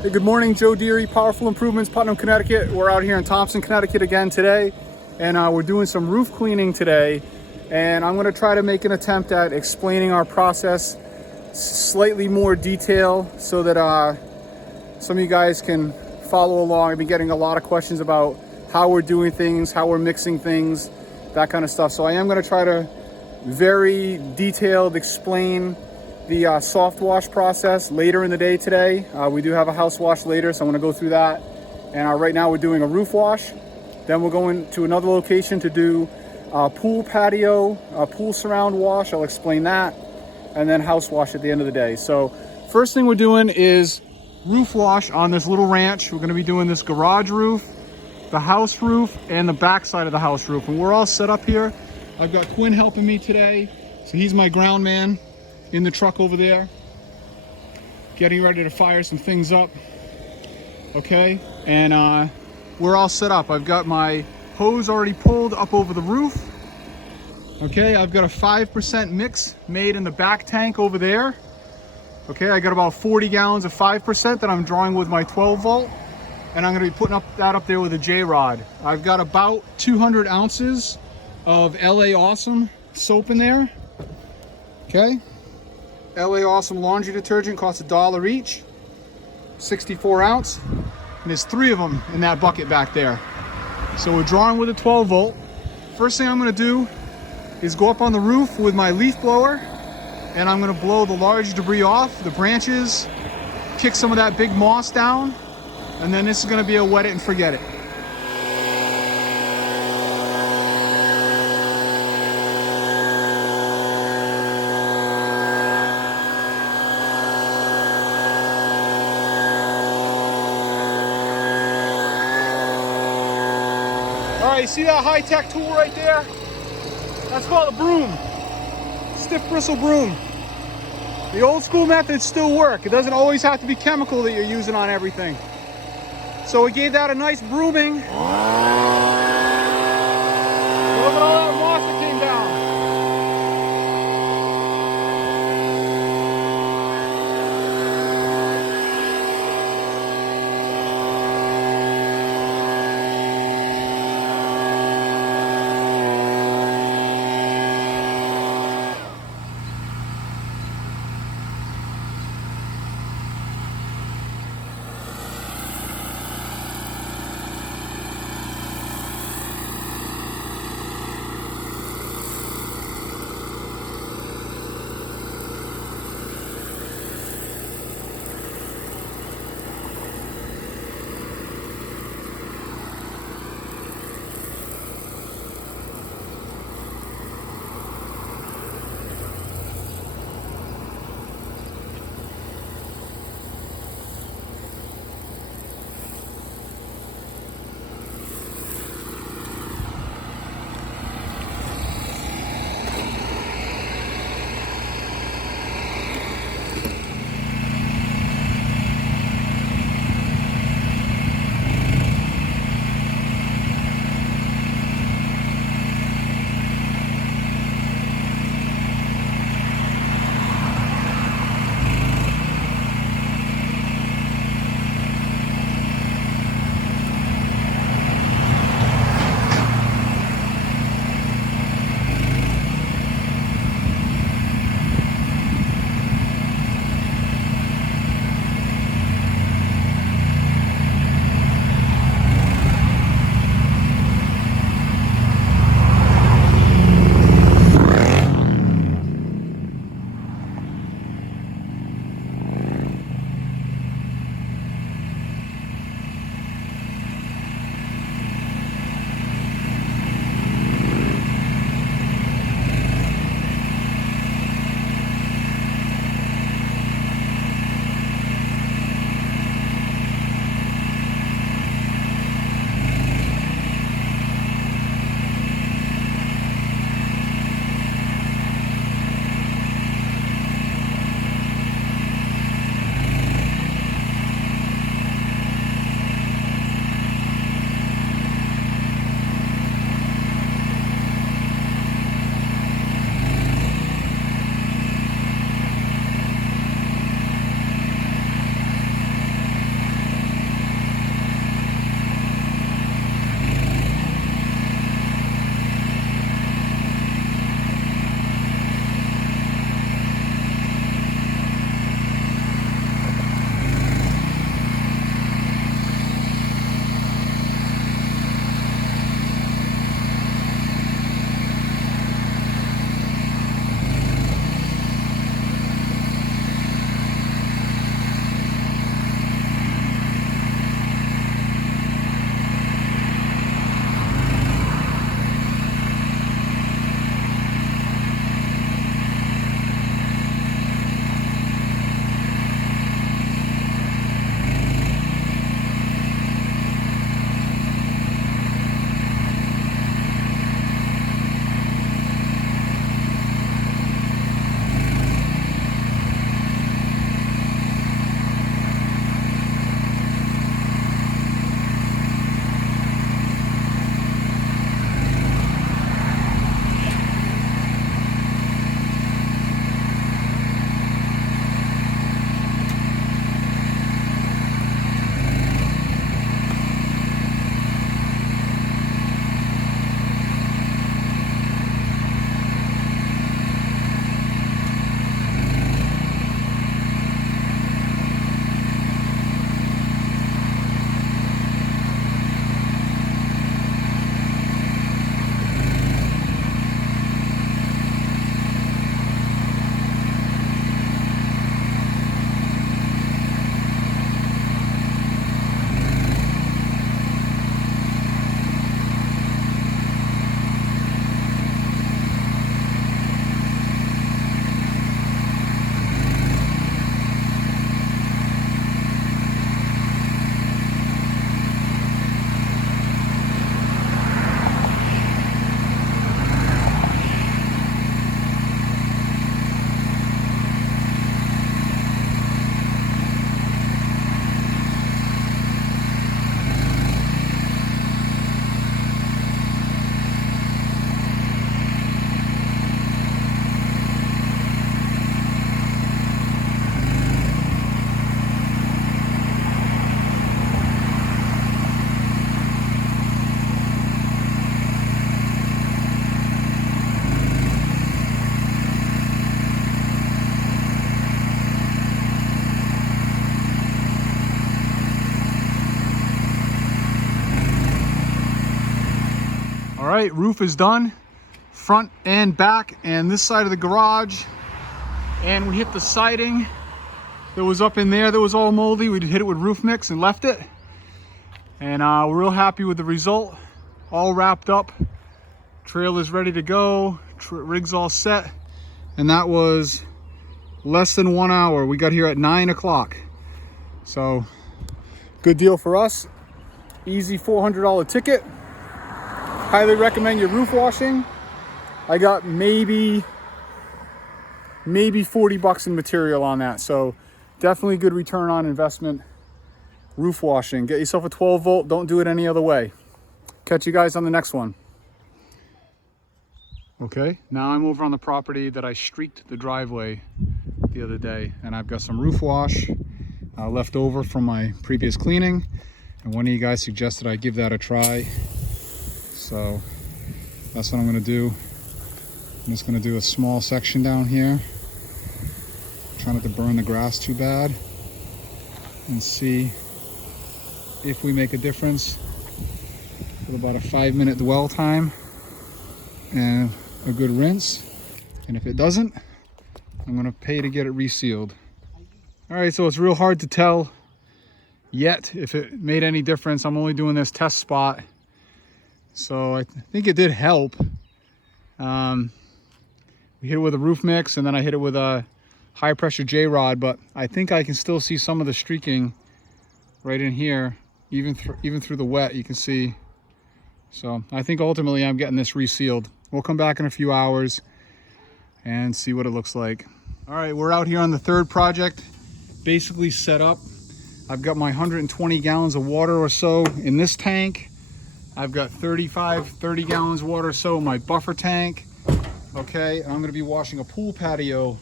Hey, good morning, Joe Deary, Powerful Improvements, Putnam, Connecticut. We're out here in Thompson, Connecticut again today, and we're doing some roof cleaning today. And I'm gonna try to make an attempt at explaining our process slightly more detail so that some of you guys can follow along. I've been getting a lot of questions about how we're doing things, how we're mixing things, that kind of stuff. So I am gonna try to very detailed explain the soft wash process later in the day today. We do have a house wash later, so I'm gonna go through that. And right now we're doing a roof wash. Then we're going to another location to do pool patio, pool surround wash. I'll explain that. And then house wash at the end of the day. So first thing we're doing is roof wash on this little ranch. We're gonna be doing this garage roof, the house roof, and the back side of the house roof. And we're all set up here. I've got Quinn helping me today. So he's my ground man in the truck over there, getting ready to fire some things up. Okay, and we're all set up. I've got my hose already pulled up over the roof. Okay, I've got a 5% mix made in the back tank over there. Okay, I got about 40 gallons of 5% that I'm drawing with my 12 volt, and I'm gonna be putting that up there with a J-rod. I've got about 200 ounces of LA Awesome soap in there. Okay, LA Awesome laundry detergent costs $1 each, 64 ounce, and there's 3 of them in that bucket back there. So we're drawing with a 12 volt. First thing I'm gonna do is go up on the roof with my leaf blower, and I'm gonna blow the large debris off, the branches, kick some of that big moss down, and then this is gonna be a wet it and forget it. All right, you see that high-tech tool right there? That's called a broom, stiff bristle broom. The old school methods still work. It doesn't always have to be chemical that you're using on everything. So we gave that a nice brooming. Look at all that moss that came down. All right, roof is done, front and back, and this side of the garage. And we hit the siding that was up in there that was all moldy. We hit it with roof mix and left it. And we're real happy with the result. All wrapped up. Trailer's ready to go. Rig's all set. And that was less than 1 hour. We got here at 9 o'clock. So good deal for us. Easy $400 ticket. Highly recommend your roof washing. I got maybe 40 bucks in material on that. So definitely good return on investment. Roof washing. Get yourself a 12 volt. Don't do it any other way. Catch you guys on the next one. Okay, now I'm over on the property that I streaked the driveway the other day, and I've got some roof wash left over from my previous cleaning, and one of you guys suggested I give that a try. So that's what I'm going to do. I'm just going to do a small section down here. Try not to burn the grass too bad, and see if we make a difference with about a 5-minute dwell time and a good rinse. And if it doesn't, I'm gonna pay to get it resealed. All right, so it's real hard to tell yet if it made any difference. I'm only doing this test spot, so I think it did help. We hit it with a roof mix, and then I hit it with a high pressure J-rod, but I think I can still see some of the streaking right in here, even through the wet, you can see. So I think ultimately I'm getting this resealed. We'll come back in a few hours and see what it looks like. All right, we're out here on the third project, basically set up. I've got my 120 gallons of water or so in this tank. I've got 30 gallons of water or so in my buffer tank. Okay, I'm gonna be washing a pool patio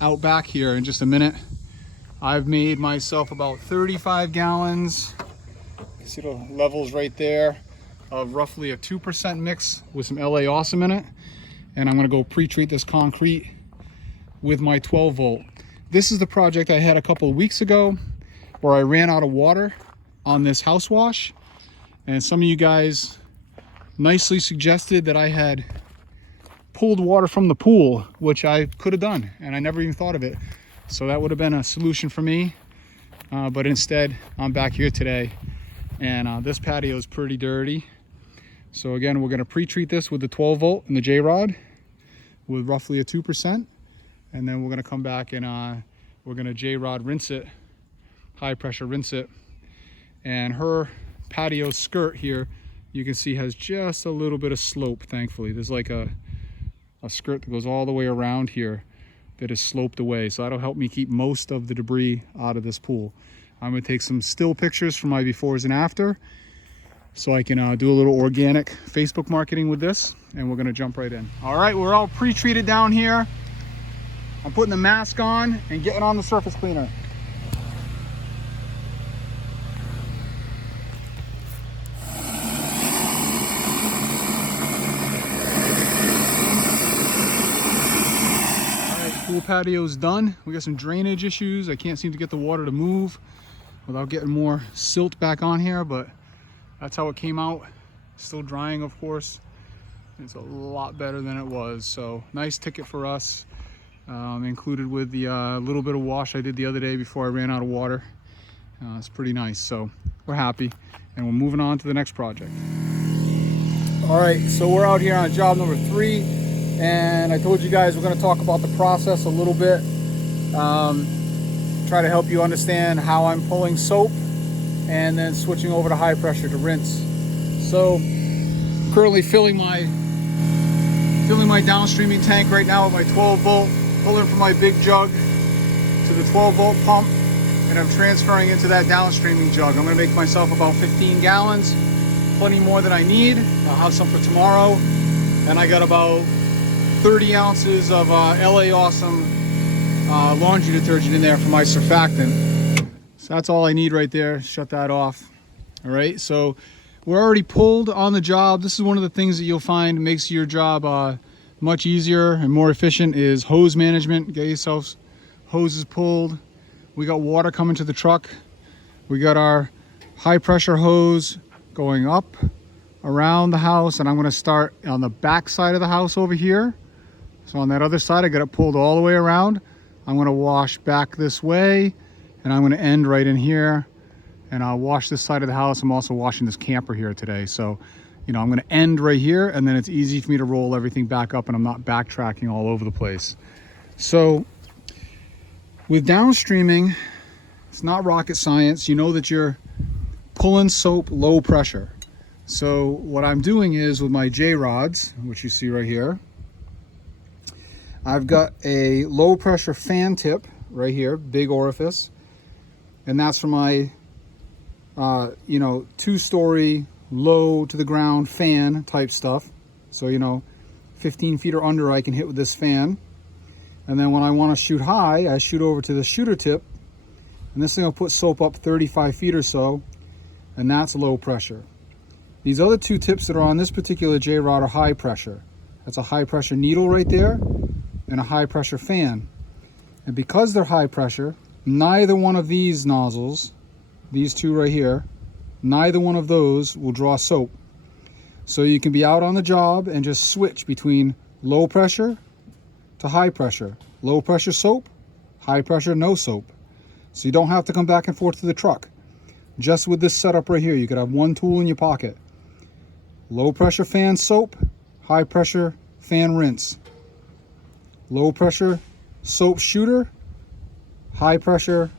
out back here in just a minute. I've made myself about 35 gallons. You see the levels right there of roughly a 2% mix with some LA Awesome in it. And I'm gonna go pre-treat this concrete with my 12 volt. This is the project I had a couple of weeks ago where I ran out of water on this house wash. And some of you guys nicely suggested that I had pulled water from the pool, which I could have done, and I never even thought of it. So that would have been a solution for me. But instead, I'm back here today, and this patio is pretty dirty. So again, we're gonna pre-treat this with the 12 volt and the J-rod with roughly a 2%. And then we're gonna come back and we're gonna J-rod rinse it, high pressure rinse it. And her patio skirt here, you can see has just a little bit of slope, thankfully. There's like a skirt that goes all the way around here that is sloped away. So that'll help me keep most of the debris out of this pool. I'm gonna take some still pictures from my befores and after so I can do a little organic Facebook marketing with this, and we're gonna jump right in. All right, we're all pre-treated down here. I'm putting the mask on and getting on the surface cleaner. Pool patio's done. We got some drainage issues. I can't seem to get the water to move without getting more silt back on here, but that's how it came out. Still drying, of course. It's a lot better than it was. So nice ticket for us, included with the little bit of wash I did the other day before I ran out of water. It's pretty nice. So we're happy, and we're moving on to the next project. All right, so we're out here on job number 3. And I told you guys we're going to talk about the process a little bit, try to help you understand how I'm pulling soap and then switching over to high pressure to rinse. So currently filling my downstreaming tank right now with my 12 volt, pulling from my big jug to the 12 volt pump, and I'm transferring into that downstreaming jug. I'm going to make myself about 15 gallons, plenty more than I need. I'll have some for tomorrow, and I got about 30 ounces of LA Awesome laundry detergent in there for my surfactant. So that's all I need right there. Shut that off. All right, so we're already pulled on the job. This is one of the things that you'll find makes your job much easier and more efficient is hose management. Get yourself hoses pulled. We got water coming to the truck. We got our high pressure hose going up, around the house, and I'm going to start on the back side of the house over here. So on that other side, I got it pulled all the way around. I'm going to wash back this way, and I'm going to end right in here, and I'll wash this side of the house. I'm also washing this camper here today. So, you know, I'm going to end right here, and then it's easy for me to roll everything back up, and I'm not backtracking all over the place. So with downstreaming, it's not rocket science. You know that you're pulling soap low pressure. So what I'm doing is with my J-rods, which you see right here, I've got a low pressure fan tip right here, big orifice, and that's for my, you know, 2-story low to the ground fan type stuff. So, you know, 15 feet or under I can hit with this fan. And then when I want to shoot high, I shoot over to the shooter tip, and this thing will put soap up 35 feet or so, and that's low pressure. These other 2 tips that are on this particular J-rod are high pressure. That's a high pressure needle right there, and a high pressure fan. And because they're high pressure, neither one of these nozzles, these 2 right here, neither one of those will draw soap. So you can be out on the job and just switch between low pressure to high pressure. Low pressure soap, high pressure no soap. So you don't have to come back and forth to the truck. Just with this setup right here, you could have one tool in your pocket. Low pressure fan soap, high pressure fan rinse. Low pressure soap shooter, high pressure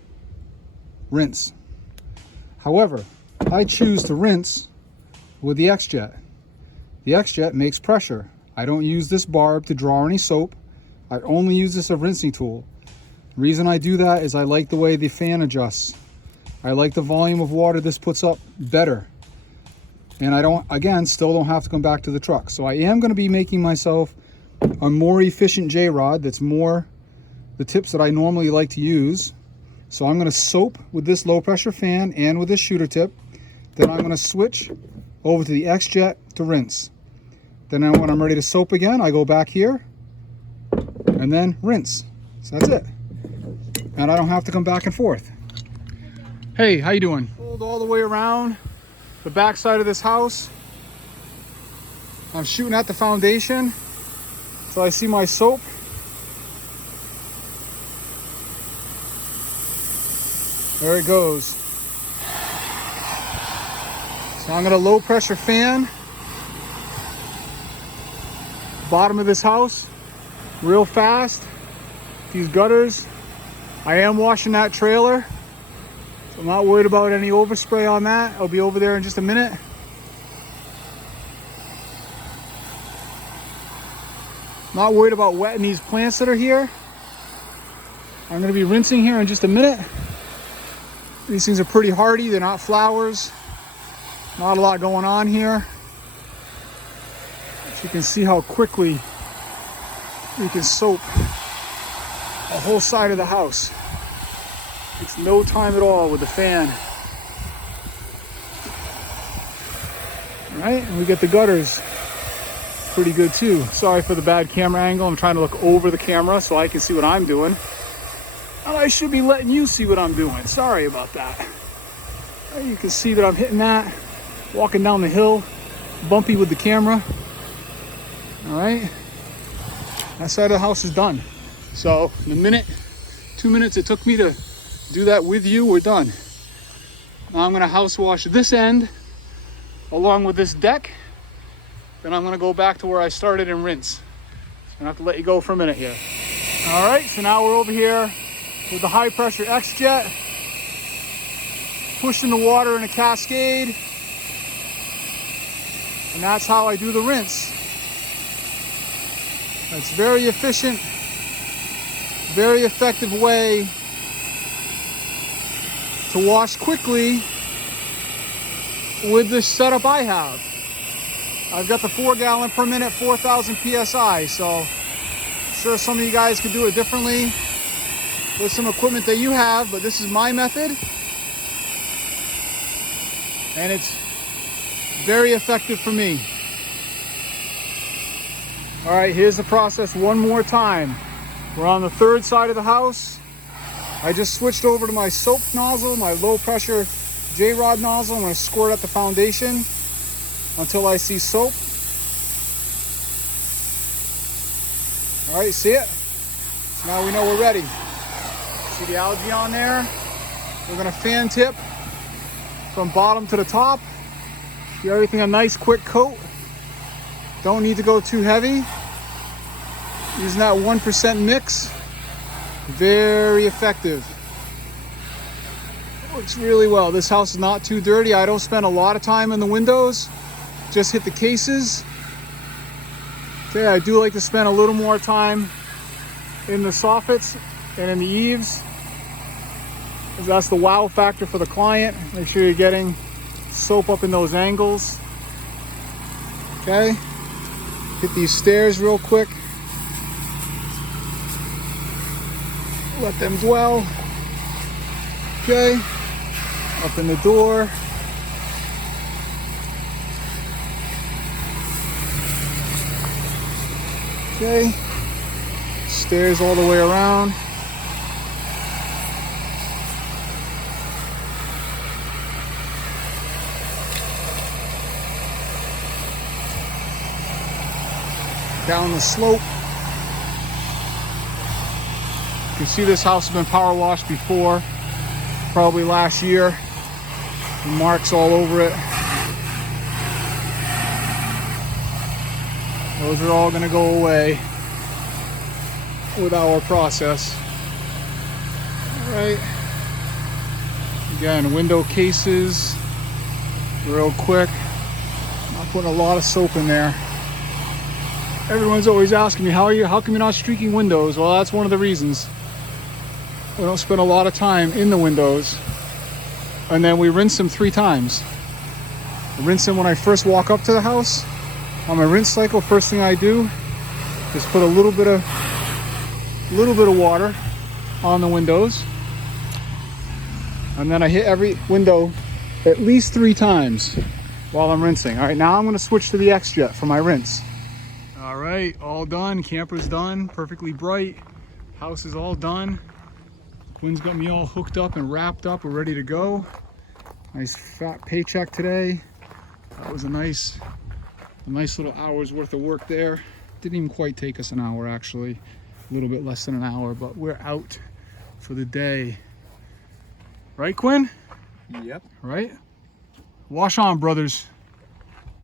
rinse. However, I choose to rinse with the X-Jet. The X-Jet makes pressure. I don't use this barb to draw any soap. I only use this as a rinsing tool. The reason I do that is I like the way the fan adjusts. I like the volume of water this puts up better. And I don't, again, still don't have to come back to the truck. So I am going to be making myself a more efficient J-rod that's more the tips that I normally like to use. So I'm going to soap with this low pressure fan and with this shooter tip. Then I'm going to switch over to the X-Jet to rinse. Then when I'm ready to soap again, I go back here and then rinse. So that's it. And I don't have to come back and forth. Hey, how you doing? Pulled all the way around the back side of this house. I'm shooting at the foundation. So I see my soap. There it goes. So I'm gonna low pressure fan bottom of this house real fast. These gutters. I am washing that trailer. So I'm not worried about any overspray on that. I'll be over there in just a minute. Not worried about wetting these plants that are here. I'm going to be rinsing here in just a minute. These things are pretty hardy. They're not flowers. Not a lot going on here. So you can see how quickly you can soap a whole side of the house. It's no time at all with the fan. All right, and we get the gutters. Pretty good too. Sorry for the bad camera angle. I'm trying to look over the camera so I can see what I'm doing. And I should be letting you see what I'm doing. Sorry about that. You can see that I'm hitting that, walking down the hill, bumpy with the camera. All right, that side of the house is done. So in a minute, 2 minutes it took me to do that with you, we're done. Now I'm gonna house wash this end along with this deck. Then I'm gonna go back to where I started and rinse. I'm gonna have to let you go for a minute here. All right, so now we're over here with the high pressure X-Jet, pushing the water in a cascade. And that's how I do the rinse. It's very efficient, very effective way to wash quickly with this setup I have. I've got the 4 gallon per minute, 4,000 PSI. So I'm sure some of you guys could do it differently with some equipment that you have, but this is my method. And it's very effective for me. All right, here's the process one more time. We're on the third side of the house. I just switched over to my soap nozzle, my low pressure J-rod nozzle. I'm gonna squirt at the foundation. until I see soap. All right, see it? So now we know we're ready. See the algae on there? We're gonna fan tip from bottom to the top. Give everything a nice quick coat. Don't need to go too heavy. Using that 1% mix, very effective. Works really well. This house is not too dirty. I don't spend a lot of time in the windows, just hit the cases. Okay, I do like to spend a little more time in the soffits and in the eaves. That's the wow factor for the client. Make sure you're getting soap up in those angles. Okay, hit these stairs real quick. Let them dwell. Okay, up in the door. Okay, stairs all the way around. Down the slope. You can see this house has been power washed before, probably last year. The marks all over it. Those are all going to go away with our process. All right. Again, window cases, real quick. I'm putting a lot of soap in there. Everyone's always asking me, how come you're not streaking windows? Well, that's one of the reasons. We don't spend a lot of time in the windows, and then we rinse them 3 times. I rinse them when I first walk up to the house. On my rinse cycle, first thing I do is put a little bit of water on the windows, and then I hit every window at least 3 times while I'm rinsing. All right, now I'm going to switch to the X-Jet for my rinse. All right, all done. Camper's done, perfectly bright. House is all done. Quinn's got me all hooked up and wrapped up. We're ready to go. Nice fat paycheck today. That was a nice little hour's worth of work there. Didn't even quite take us an hour, actually. A little bit less than an hour, but we're out for the day. Right, Quinn? Yep. Right? Wash on, brothers.